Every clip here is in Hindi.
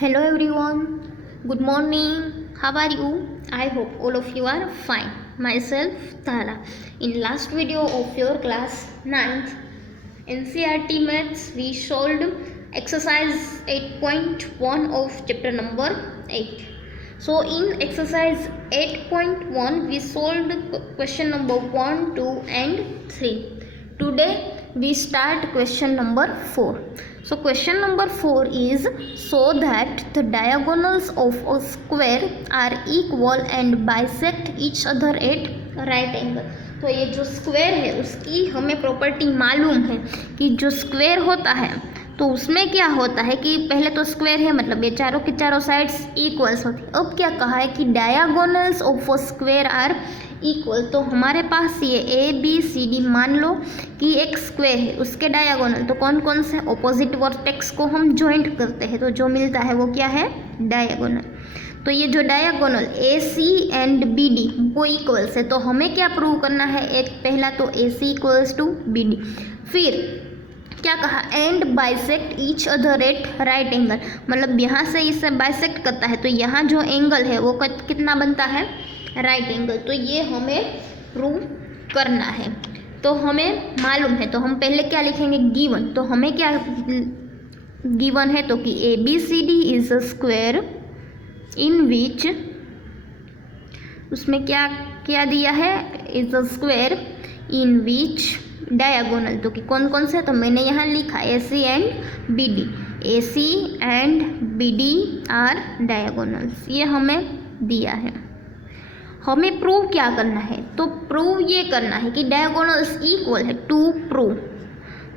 Hello everyone, good morning. How are you? I hope all of you are fine. Myself Tara. In last video of your class 9th NCERT Maths, we solved exercise 8.1 of chapter number 8. So in exercise 8.1 we solved question number 1, 2 and 3. Today we start question number 4. So question number 4 is, so that the diagonals of a square are equal and bisect each other at right angle. तो ये जो स्क्वायर है उसकी हमें प्रॉपर्टी मालूम है कि जो स्क्वायर होता है तो उसमें क्या होता है कि पहले तो स्क्वायर है मतलब ये चारों की चारों साइड्स इक्वल्स होती है। अब क्या कहा है कि diagonals of a square are equal. तो हमारे पास ये ए बी सी डी मान लो कि एक स्क्वायर है, उसके डायगोनल तो कौन कौन से ऑपोजिट वर्टेक्स को हम ज्वाइंट करते हैं तो जो मिलता है वो क्या है, डायगोनल। तो ये जो diagonal A C and B D वो इक्वल्स है, तो हमें क्या प्रूव करना है, एक पहला तो ए C equals to B D, फिर क्या कहा and bisect each other at right angle, मतलब यहाँ से इसे बाइसेक्ट करता है तो यहाँ जो एंगल है वो कितना बनता है, राइट एंगल। तो ये हमें प्रूव करना है, तो हमें मालूम है। तो हम पहले क्या लिखेंगे, गिवन। तो हमें क्या गिवन है, तो कि A B C D is a square in which, उसमें क्या क्या दिया है, is a square in which diagonal, तो कि कौन कौन से, तो मैंने यहाँ लिखा A C and B D, A C and B D are diagonals, ये हमें दिया है। हमें प्रूव क्या करना है, तो प्रूव ये करना है कि डायगोनल्स इक्वल है। टू प्रूव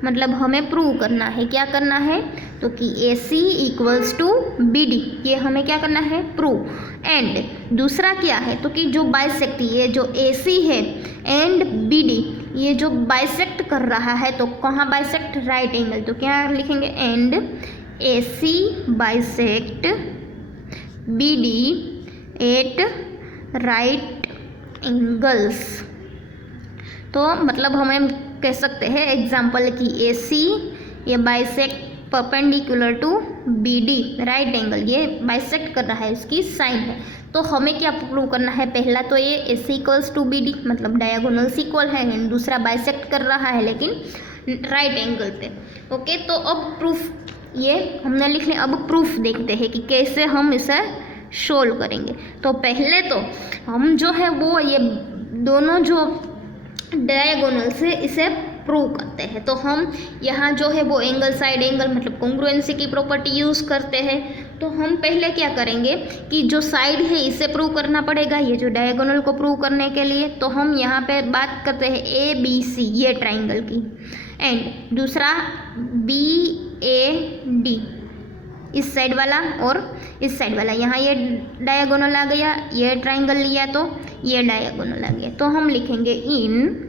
मतलब हमें प्रूव करना है, क्या करना है, तो कि A C equals to B D, ये हमें क्या करना है, प्रूव। एंड दूसरा क्या है, तो कि जो बाइसेक्ट, ये जो ए सी है एंड बी डी ये जो बाइसेक्ट कर रहा है तो कहाँ बाइसेक्ट, राइट एंगल, तो क्या लिखेंगे and A C bisect B D at right angles. तो मतलब हमें कह सकते हैं एग्जाम्पल कि ए सी ये bisect perpendicular to B D right angle, ये बाइसेक्ट कर रहा है, उसकी साइन है। तो हमें क्या प्रूव करना है, पहला तो ये A C equals to B D मतलब डायगोनल्स इक्वल है, एंड दूसरा बाइसेक्ट कर रहा है लेकिन राइट एंगल पे। ओके, तो अब प्रूफ ये हमने लिख लिया। अब प्रूफ देखते हैं कि कैसे हम इसे सोल्व करेंगे। तो पहले तो हम जो है वो ये दोनों जो डायगोनल से इसे प्रूव करते हैं। तो हम यहाँ जो है वो एंगल साइड एंगल मतलब कॉन्ग्रुएंसी की प्रॉपर्टी यूज़ करते हैं। तो हम पहले क्या करेंगे कि जो साइड है इसे प्रूव करना पड़ेगा, ये जो डायगोनल को प्रूव करने के लिए। तो हम यहाँ पे बात करते हैं ए बी सी ये ट्राइंगल की, एंड दूसरा बी ए डी इस साइड वाला और इस साइड वाला, यहाँ ये डायगोनल आ गया, ये ट्राइंगल लिया तो ये डायगोनल आ गया। तो हम लिखेंगे in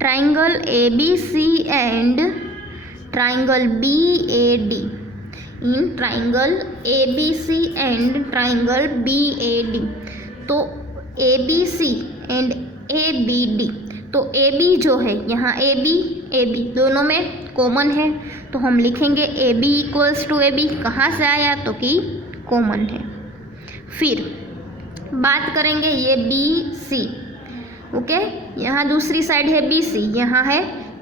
triangle A B C and triangle B A D, in triangle A B C and triangle B A D. तो A B C and A B D, तो ए बी जो है यहाँ ए बी दोनों में कॉमन है, तो हम लिखेंगे A B equals to A B, कहाँ से आया, तो कि कॉमन है। फिर बात करेंगे ये बी सी, ओके, यहाँ दूसरी साइड है बी सी, यहाँ है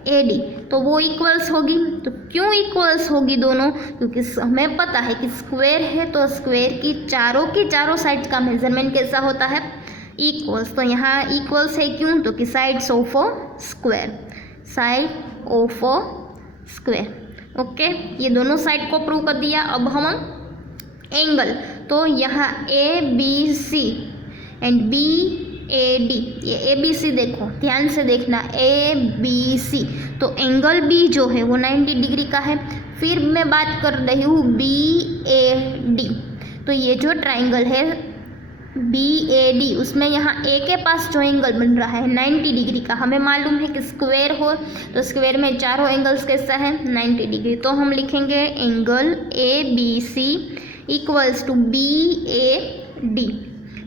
ए डी, तो वो इक्वल्स होगी। तो क्यों इक्वल्स होगी दोनों, क्योंकि हमें पता है कि स्क्वायर है तो स्क्वायर की चारों साइड का मेजरमेंट कैसा होता है, इक्वल्स। तो यहाँ इक्वल्स है क्यों, तो कि sides of a square, side of a square. Okay, ये दोनों साइड को प्रूव कर दिया। अब हम एंगल, तो यहाँ A B C and B A D, ये ए बी सी देखो ध्यान से देखना, ए बी सी, तो एंगल बी जो है वो 90 डिग्री का है। फिर मैं बात कर रही हूँ बी ए डी, तो ये जो ट्राइंगल है बी ए डी उसमें यहाँ ए के पास जो एंगल बन रहा है 90 डिग्री का, हमें मालूम है कि स्क्वायर हो तो स्क्वायर में चारों एंगल्स कैसा है, 90 डिग्री। तो हम लिखेंगे angle A B C equals to B A D,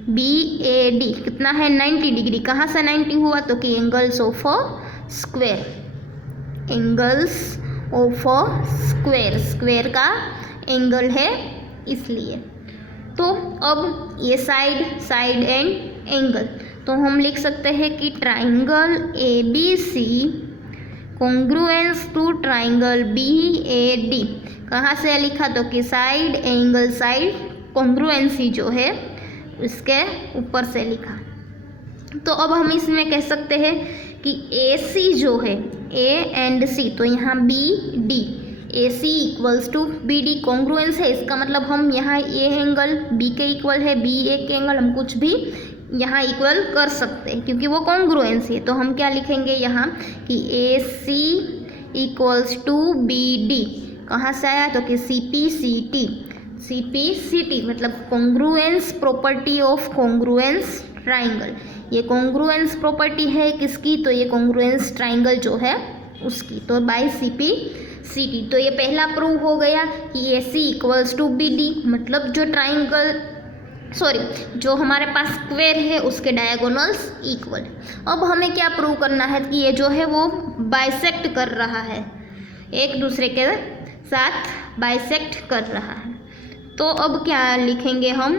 B A D कितना है, 90 डिग्री। कहाँ से 90 हुआ, तो कि angles of a square, angles of a square, square का एंगल है इसलिए। तो अब ये साइड एंड एंगल, तो हम लिख सकते हैं कि triangle ABC congruence to triangle BAD। कहाँ से लिखा, तो कि साइड एंगल साइड कॉन्ग्रुएंसी जो है इसके ऊपर से लिखा। तो अब हम इसमें कह सकते हैं कि AC जो है A एंड C, तो यहाँ BD, AC equals to BD congruence है। इसका मतलब हम यहाँ A एंगल B के इक्वल है, B A के एंगल हम कुछ भी यहाँ इक्वल कर सकते हैं क्योंकि वो कॉन्ग्रुएंस है। तो हम क्या लिखेंगे यहाँ कि AC इक्वल्स टू BD, कहाँ से आया, तो कि CPCT मतलब congruence property of congruence triangle. ये कॉन्ग्रुएंस प्रॉपर्टी है किसकी, तो ये कॉन्ग्रुएंस ट्राइंगल जो है उसकी, तो बाय CPCT। तो ये पहला प्रूव हो गया कि AC इक्वल्स टू BD, मतलब जो हमारे पास स्क्वायर है उसके डायगोनल्स इक्वल। अब हमें क्या प्रूव करना है कि ये जो है वो बाइसेक्ट कर रहा है, एक दूसरे के साथ बाइसेक्ट कर रहा है। तो अब क्या लिखेंगे हम,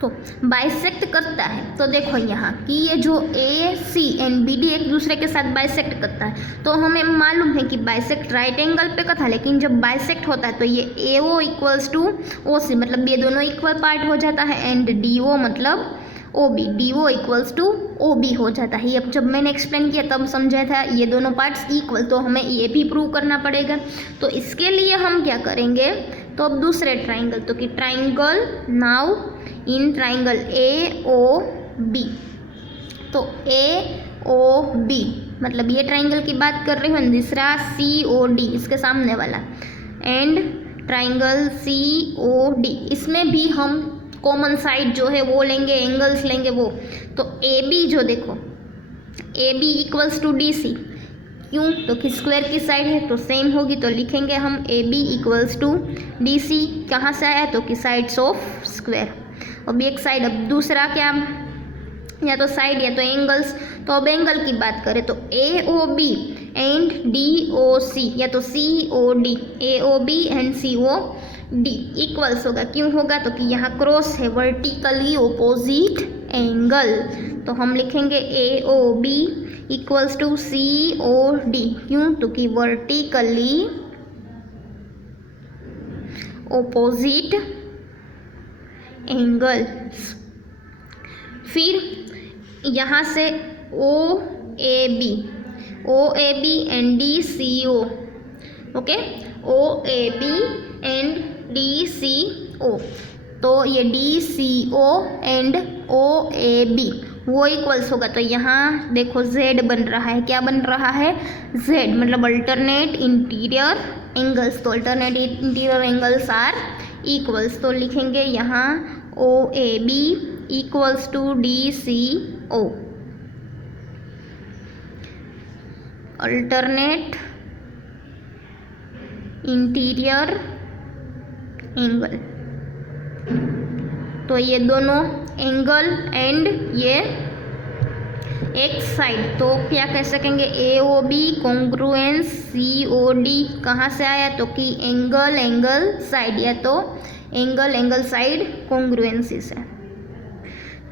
तो बाइसेक्ट करता है, तो देखो यहाँ कि ये जो AC एंड BD एक दूसरे के साथ बाइसेक्ट करता है। तो हमें मालूम है कि बाइसेक्ट राइट एंगल पे का था, लेकिन जब बाइसेक्ट होता है तो ये AO इक्वल्स टू OC, मतलब ये दोनों इक्वल पार्ट हो जाता है, एंड DO मतलब OB, DO equals to OB हो जाता है। अब जब मैंने एक्सप्लेन किया तब समझा था ये दोनों पार्ट्स इक्वल, तो हमें ये भी प्रूव करना पड़ेगा। तो इसके लिए हम क्या करेंगे, तो अब दूसरे ट्राइंगल, तो कि triangle now in triangle AOB, तो AOB मतलब ये ट्राइंगल की बात कर रही हूँ, दूसरा COD इसके सामने वाला, एंड ट्राइंगल COD, इसमें भी हम कॉमन साइड जो है वो लेंगे, एंगल्स लेंगे वो। तो AB जो देखो AB इक्वल्स टू DC, क्यों, तो कि स्क्वायर की साइड है तो सेम होगी, तो लिखेंगे हम AB इक्वल्स टू DC, कहाँ से आया, तो कि साइड्स ऑफ स्क्वायर। अब एक साइड, अब दूसरा क्या, या तो साइड या तो एंगल्स। तो अब एंगल की बात करें तो AOB एंड DOC या तो COD, AOB and COD equals होगा, क्यों होगा, तो कि यहाँ क्रॉस है, वर्टिकली ओपोजिट एंगल। तो हम लिखेंगे AOB इक्वल्स टू COD, क्यों, तो कि वर्टिकली ओपोजिट एंगल्स। फिर यहाँ से OAB and DCO, okay, OAB and DCO, तो ये DCO एंड OAB वो इक्वल्स होगा। तो यहाँ देखो Z बन रहा है, क्या बन रहा है, Z मतलब अल्टरनेट इंटीरियर एंगल्स, तो alternate interior angles are equals. तो लिखेंगे यहाँ OAB equals to DCO, alternate interior angle. तो ये दोनों एंगल एंड ये एक साइड, तो क्या कह सकेंगे, AOB कॉन्ग्रुएंस COD, कहाँ से आया, तो कि एंगल साइड या तो एंगल साइड कॉन्ग्रुएंसी से।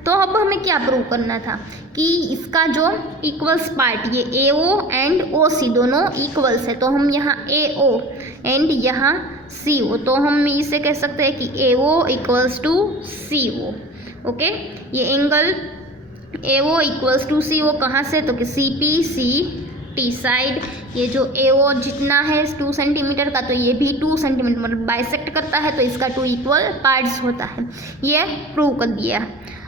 तो अब हमें क्या प्रूव करना था कि इसका जो इक्वल्स पार्ट, ये AO एंड OC दोनों इक्वल्स है। तो हम यहाँ AO एंड यहाँ CO, तो हम इसे कह सकते हैं कि AO equals to CO, okay. ये angle AO equals to CO कहाँ से, तो कि CPCT साइड, ये जो AO जितना है 2 सेंटीमीटर का, तो ये भी 2 सेंटीमीटर मतलब बाइसेक्ट करता है, तो इसका 2 इक्वल पार्ट्स होता है। ये प्रूव कर दिया।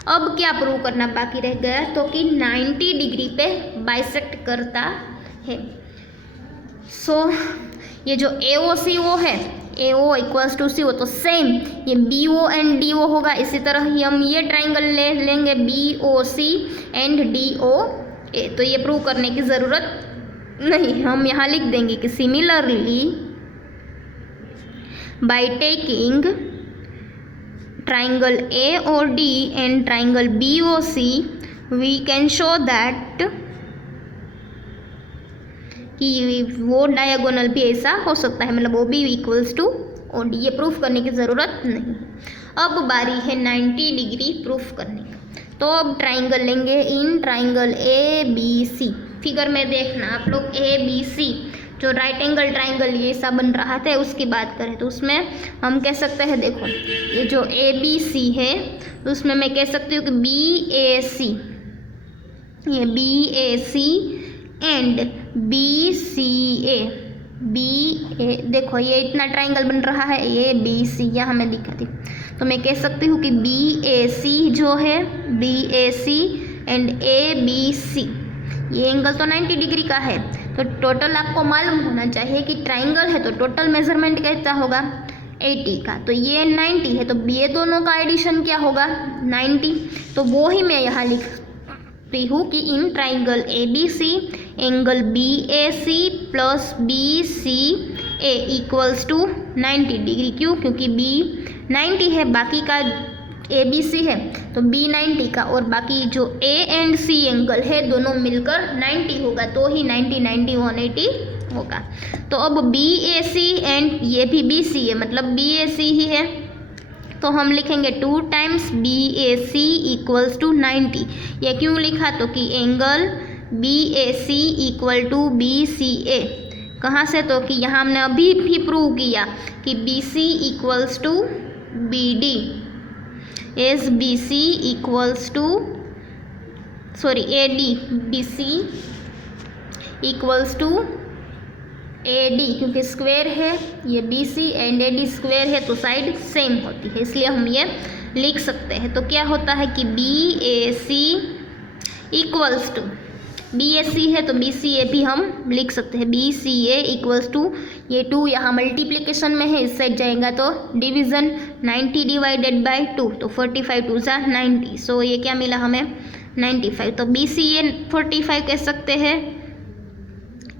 अब क्या प्रूव करना बाकी रह गया, तो कि 90 डिग्री पे बाइसेक्ट करता है। सो ये जो AOCO है, AO इक्वल्स टू CO, तो सेम ये BO एंड DO होगा। इसी तरह ही हम ये ट्राइंगल ले लेंगे BOC एंड DOA। तो ये प्रूव करने की ज़रूरत नहीं, हम यहाँ लिख देंगे कि similarly by taking triangle AOD and triangle BOC we can show that कि वो डायगोनल भी ऐसा हो सकता है, मतलब OB equals to O D, ये प्रूफ करने की ज़रूरत नहीं। अब बारी है 90 डिग्री प्रूफ करने का। तो अब ट्राइंगल लेंगे, in triangle A B C, figure में देखना आप लोग, ए बी सी जो राइट एंगल ट्राइंगल ये सा बन रहा था उसकी बात करें तो उसमें हम कह सकते हैं, देखो ये जो ए बी सी है तो उसमें मैं कह सकती हूँ कि बी ए सी, ये B A C and B C A, B A, देखो ये इतना ट्राइंगल बन रहा है, ए बी सी, यहाँ मैं दिखाती हूँ। तो मैं कह सकती हूँ कि बी ए सी जो है, B A C and A B C, ये एंगल तो 90 डिग्री का है। तो टोटल आपको मालूम होना चाहिए कि ट्राइंगल है तो टोटल मेजरमेंट कितना होगा, 80 का। तो ये 90 है तो ये दोनों का एडिशन क्या होगा, 90। तो वो ही मैं यहाँ लिखती हूँ कि in triangle A B C angle B A C plus B C A equals to 90 degree. क्यों, क्योंकि बी 90 है, बाकी का ए बी सी है तो बी 90 का, और बाकी जो ए एंड सी एंगल है दोनों मिलकर 90 होगा, तो ही 90 90 180 होगा। तो अब बी ए सी एंड ये भी बी सी है, मतलब बी ए सी ही है, तो हम लिखेंगे 2 times B A C equals to 90। ये क्यों लिखा, तो कि angle B A C equal to B C A, कहाँ से, तो कि यहाँ हमने अभी भी प्रूव किया कि B C equals to B D, as B C equals to A D, B C equals to A D, क्योंकि स्क्वायर है ये B C and A D square है तो साइड सेम होती है, इसलिए हम ये लिख सकते हैं। तो क्या होता है कि B A C equals to, B A C है तो बी सी ए भी हम लिख सकते हैं, B C A equals to, ये 2 यहाँ मल्टीप्लिकेशन में है, इस साइड जाएगा तो डिवीज़न, 90 डिवाइडेड बाय 2 तो 45 2 सा 90, सो ये क्या मिला हमें 95। तो बी सी ए 45 कह सकते हैं,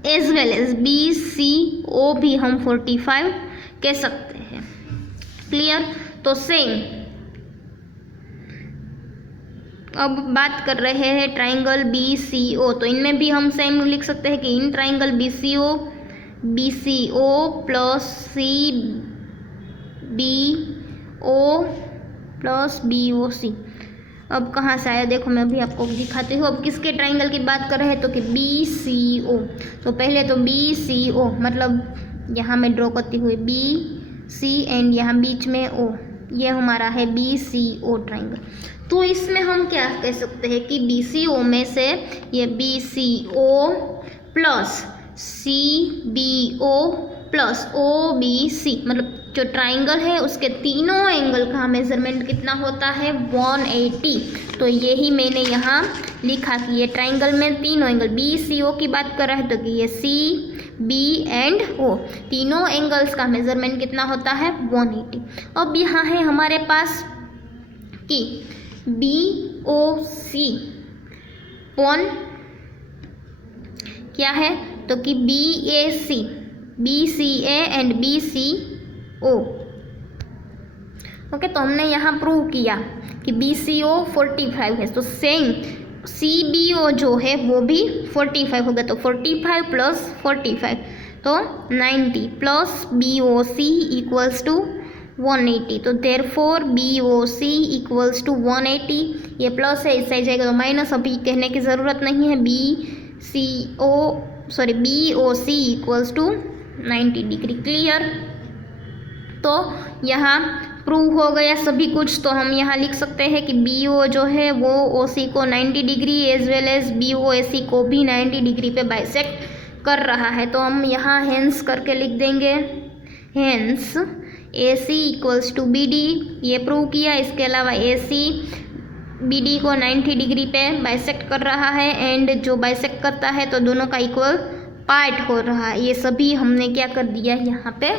as well as B C O भी हम 45 कह सकते हैं। क्लियर, तो सेम अब बात कर रहे हैं ट्राइंगल बी सी ओ, तो इनमें भी हम सेम लिख सकते हैं कि in triangle B C O plus C B O plus B O C. अब कहाँ से आया, देखो मैं भी आपको दिखाती हूँ। अब किसके ट्राइंगल की बात कर रहे हैं, तो कि बी सी ओ, तो पहले तो बी सी ओ मतलब यहाँ मैं ड्रॉ करती हुई बी सी एंड यहाँ बीच में ओ, ये हमारा है बी सी ओ ट्राइंगल। तो इसमें हम क्या कह सकते हैं कि बी सी ओ में से ये B C O plus C B O plus O B C, मतलब जो ट्राइंगल है उसके तीनों एंगल का मेजरमेंट कितना होता है 180। तो यही मैंने यहाँ लिखा कि ये ट्राइंगल में तीनों एंगल बी सी ओ की बात कर रहा है तो कि ये सी बी एंड ओ तीनों एंगल्स का मेजरमेंट कितना होता है 180। अब यहाँ है हमारे पास कि बी ओ सी पॉन क्या है, तो कि B A C, B C A and B C O. Okay, तो हमने यहाँ प्रूव किया कि बी सी ओ 45 है, तो सेम सी बी ओ जो है वो भी 45 होगा, तो 45 प्लस 45 तो 90 plus B O C equals to 180। तो therefore B O C equals to 180, ये प्लस है इस साइड जाएगा तो माइनस, अभी कहने की ज़रूरत नहीं है। B O C equals to 90 degree. Clear, तो यहाँ प्रूव हो गया सभी कुछ। तो हम यहाँ लिख सकते हैं कि बी ओ जो है वो ओ सी को 90 degree as well as B O A C को भी 90 डिग्री पे बाइसेक्ट कर रहा है। तो हम यहाँ हेंस करके लिख देंगे, hence A C equals to B D, ये प्रूव किया। इसके अलावा ए सी बी डी को 90 डिग्री पे बाइसेक्ट कर रहा है एंड जो बाइसेक्ट करता है तो दोनों का इक्वल पार्ट हो रहा है। ये सभी हमने क्या कर दिया यहाँ पे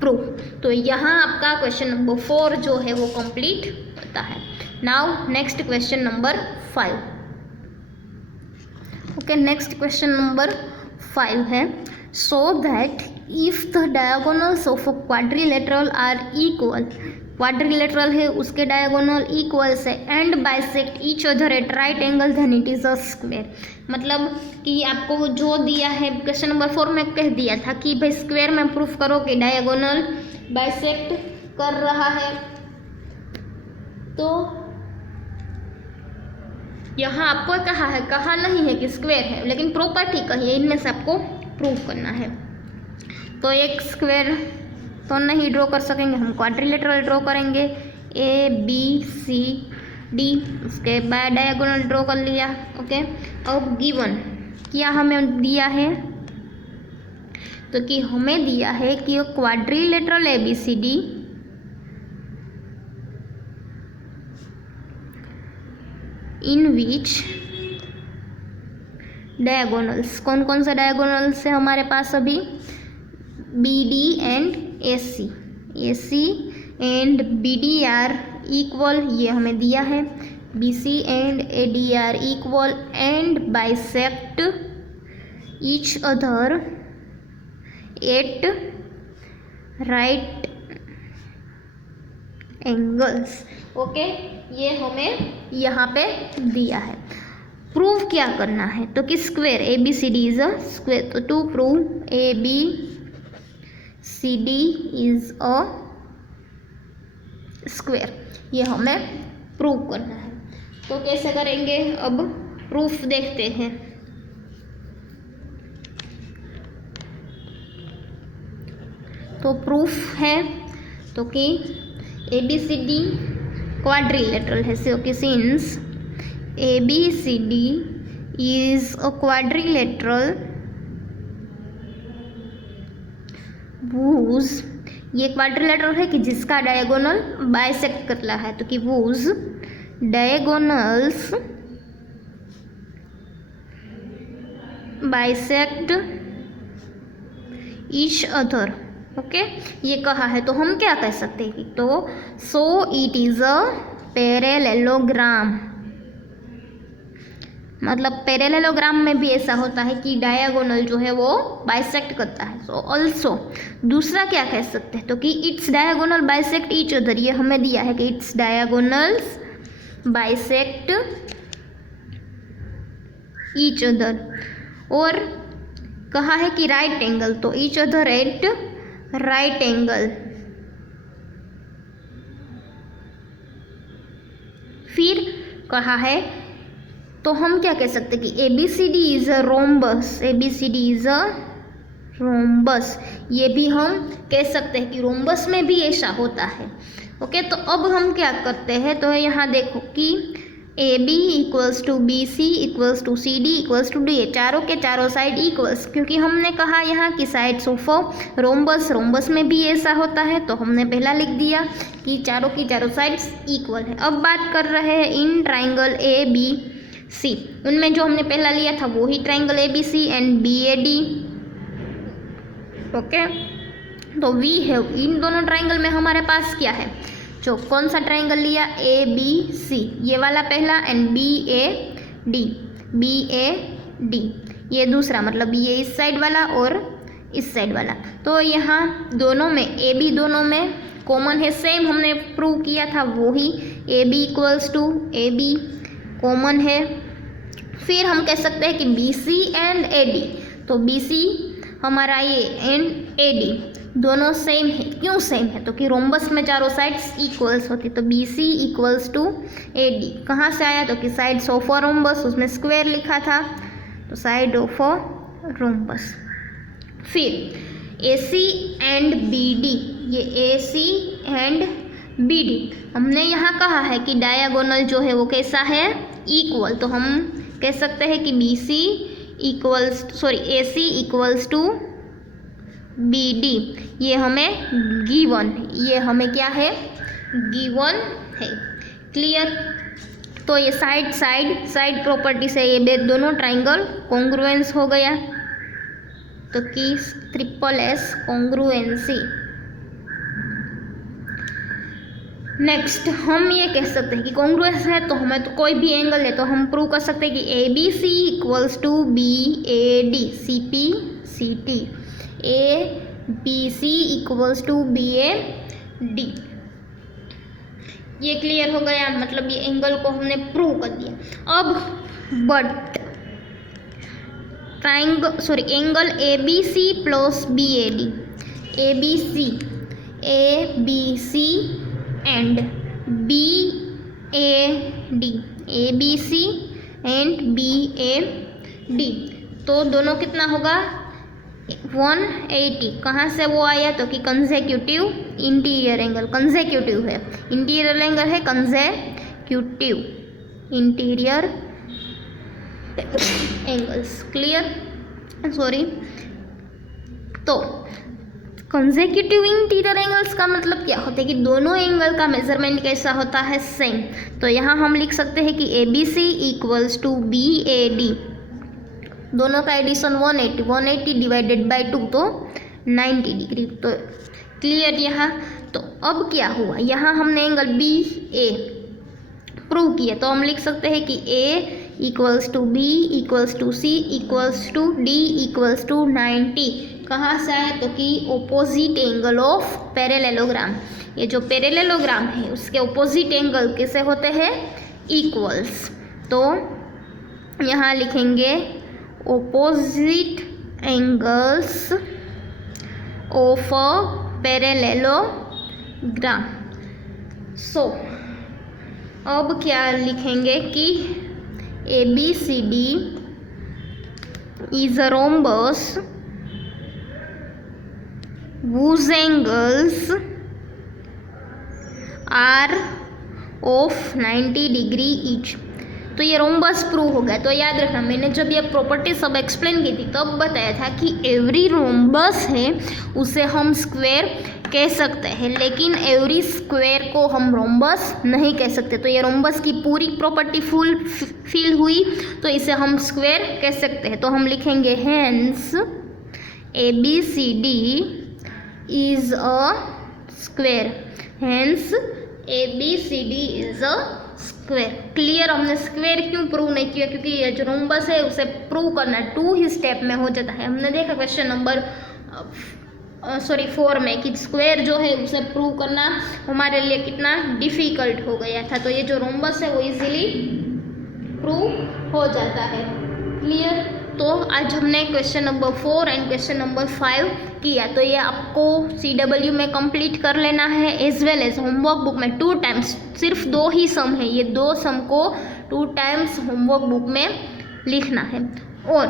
प्रूव। तो यहाँ आपका क्वेश्चन नंबर 4 जो है वो कंप्लीट होता है। Now next question number 5। Okay, next question number 5 है, so that if the diagonals of a quadrilateral are equal, quadrilateral है उसके डायगोनल इक्वल से and bisect each other at right angle then it is a square. मतलब कि आपको जो दिया है क्वेश्चन नंबर 4 में कह दिया था कि भाई स्क्वायर में प्रूफ करो कि डायगोनल बाइसेक्ट कर रहा है। तो यहाँ आपको कहा नहीं है कि स्क्वायर है, लेकिन प्रॉपर्टी कही है, इनमें से आपको प्रूव करना है। तो एक स्क्वायर तो नहीं ड्रॉ कर सकेंगे, हम क्वाड्रिलेटरल ड्रॉ करेंगे। ए बी सी डी, उसके बाद डायगोनल ड्रॉ कर लिया। ओके, अब गिवन क्या हमें दिया है, तो कि हमें दिया है कि quadrilateral A B C D in which diagonals, कौन कौन सा डायगोनल्स है हमारे पास अभी, B D and A C and B D are equal, ये हमें दिया है, B C and A D are equal and bisect each other at right angles. Okay, ये हमें यहाँ पे दिया है। प्रूव क्या करना है, तो कि square A B C D is a square. तो to prove A B C D is a square, ये हमें प्रूव करना है। तो कैसे करेंगे, अब प्रूफ देखते हैं। तो प्रूफ है तो कि A B C D quadrilateral है, सो कि since A B C D is a quadrilateral whose, ये क्वाड्रिलेटरल है कि जिसका डायगोनल बाइसेक्ट कर रहा है, तो कि whose diagonals bisect each other. Okay, ये कहा है, तो हम क्या कह सकते हैं, तो so it is a parallelogram. मतलब पैरेललोग्राम में भी ऐसा होता है कि डायगोनल जो है वो बाइसेक्ट करता है। सो ऑल्सो दूसरा क्या कह सकते हैं, तो कि its diagonal bisect each other, ये हमें दिया है कि it's diagonals bisect each other. और कहा है कि राइट एंगल, तो each other at right angle. फिर कहा है, तो हम क्या कह सकते हैं कि A B C D is a rhombus, A B C D is a rhombus, ये भी हम कह सकते हैं कि रोम्बस में भी ऐसा होता है। ओके, तो अब हम क्या करते हैं, तो यहाँ देखो कि A B equals to B C equals to C D equals to D, चारों के चारों साइड इक्वल्स, क्योंकि हमने कहा यहाँ की साइड्स ऑफ रोम्बस, रोम्बस में भी ऐसा होता है, तो हमने पहला लिख दिया कि चारों की चारों साइड्स इक्वल है। अब बात कर रहे हैं इन ट्राइंगल ए बी सी, उनमें जो हमने पहला लिया था वो ही triangle A B C and B A D. Okay, तो वी हैव, इन दोनों ट्राइंगल में हमारे पास क्या है, जो कौन सा ट्राइंगल लिया, ए बी सी, ये वाला पहला, एंड बी ए डी, ये दूसरा, मतलब ये इस साइड वाला और इस साइड वाला। तो यहाँ दोनों में ए बी दोनों में कॉमन है, सेम हमने प्रूव किया था वो ही, A B equals to A B common है। फिर हम कह सकते हैं कि B C and A D, तो बी सी हमारा ये एंड ए डी दोनों सेम है। क्यों सेम है, तो कि रोम्बस में चारों साइड्स इक्वल्स होती, तो B C equals to A D कहाँ से आया, तो कि साइड्स ऑफ अ रोम्बस, उसमें स्क्वायर लिखा था, तो साइड ऑफ अ रोम्बस। फिर A C and B D, ये A C and B D, हमने यहाँ कहा है कि डायगोनल जो है वो कैसा है, इक्वल, तो हम कह सकते हैं कि B C equals, sorry A C equals to B D, ये हमें गिवन, ये हमें क्या है, गिवन है। क्लियर, तो ये साइड प्रॉपर्टी से ये दोनों ट्राइंगल कॉन्ग्रुएंस हो गया, तो कि ट्रिपल एस कॉन्ग्रुएंसी। नेक्स्ट हम ये कह सकते हैं कि कॉन्ग्रुएंस है, तो हमें तो कोई भी एंगल है तो हम प्रूव कर सकते हैं कि A B C equals to B A D, C P C T, A B C equals to B A D. ये क्लियर हो गया, मतलब ये एंगल को हमने प्रूव कर दिया। अब but angle A B C plus B A D, A B C ABC and BAD, ABC and BAD, तो दोनों कितना होगा 180। कहाँ से वो आया तो कि कंसेक्यूटिव इंटीरियर एंगल, कंसेक्यूटिव है, इंटीरियर एंगल है consecutive interior angles, clear, sorry. तो कंसेक्यूटिव इंटीरियर एंगल्स का मतलब क्या होता है कि दोनों एंगल का मेजरमेंट कैसा होता है, सेम। तो यहाँ हम लिख सकते हैं कि ABC इक्वल्स टू BAD, दोनों का एडिशन 180, 180 डिवाइडेड बाई 2 तो 90 डिग्री। तो क्लियर यहाँ। तो अब क्या हुआ, यहाँ हमने एंगल BA प्रूव किया, तो हम लिख सकते हैं कि A equals to B equals to C equals to D equals to 90। कहाँ से आया तो कि ओपोजिट एंगल ऑफ पैरेललोग्राम, ये जो पैरेललोग्राम है उसके ओपोजिट एंगल कैसे होते हैं, इक्वल्स। तो यहाँ लिखेंगे opposite angles of a parallelogram। सो अब क्या लिखेंगे कि ABCD is a rhombus whose angles are of 90 degree each। तो ये रोम्बस प्रूव हो गया। तो याद रखना, मैंने जब ये प्रॉपर्टी सब एक्सप्लेन की थी तब बताया था कि एवरी रोम्बस है उसे हम स्क्वायर कह सकते हैं, लेकिन एवरी स्क्वायर को हम रोम्बस नहीं कह सकते। तो ये रोम्बस की पूरी प्रॉपर्टी फुलफिल हुई तो इसे हम स्क्वायर कह सकते हैं। तो हम लिखेंगे hence ABCD is a square, hence ABCD is a square. Clear. हमने स्क्वायर क्यों प्रूव नहीं किया, क्योंकि ये जो रोम्बस है उसे प्रूव करना 2 ही स्टेप में हो जाता है। हमने देखा क्वेश्चन नंबर 4 में कि स्क्वायर जो है उसे प्रूव करना हमारे लिए कितना डिफ़िकल्ट हो गया था। तो ये जो रोम्बस है वो इजीली प्रूव हो जाता है। क्लियर। तो आज हमने question number 4 and question number 5 किया। तो ये आपको CW में कंप्लीट कर लेना है, as well as homework book में 2 टाइम्स, सिर्फ 2 ही सम है, ये 2 सम को 2 टाइम्स होमवर्क बुक में लिखना है। और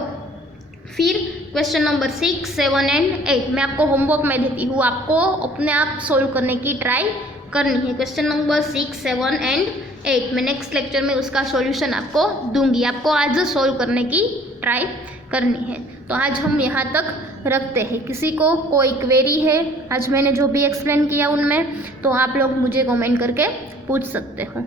फिर क्वेश्चन नंबर 6, 7 एंड 8 मैं आपको होमवर्क में देती हूँ, आपको अपने आप सोल्व करने की ट्राई करनी है। क्वेश्चन नंबर 6, 7 एंड 8 मैं नेक्स्ट लेक्चर में उसका सॉल्यूशन आपको दूंगी, आपको आज सोल्व करने की ट्राई करनी है। तो आज हम यहाँ तक रखते हैं। किसी को कोई क्वेरी है आज मैंने जो भी एक्सप्लेन किया उनमें, तो आप लोग मुझे कमेंट करके पूछ सकते हो।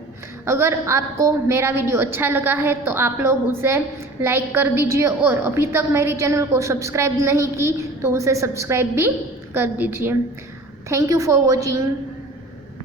अगर आपको मेरा वीडियो अच्छा लगा है तो आप लोग उसे लाइक कर दीजिए, और अभी तक मेरे चैनल को सब्सक्राइब नहीं की तो उसे सब्सक्राइब भी कर दीजिए। Thank you for watching.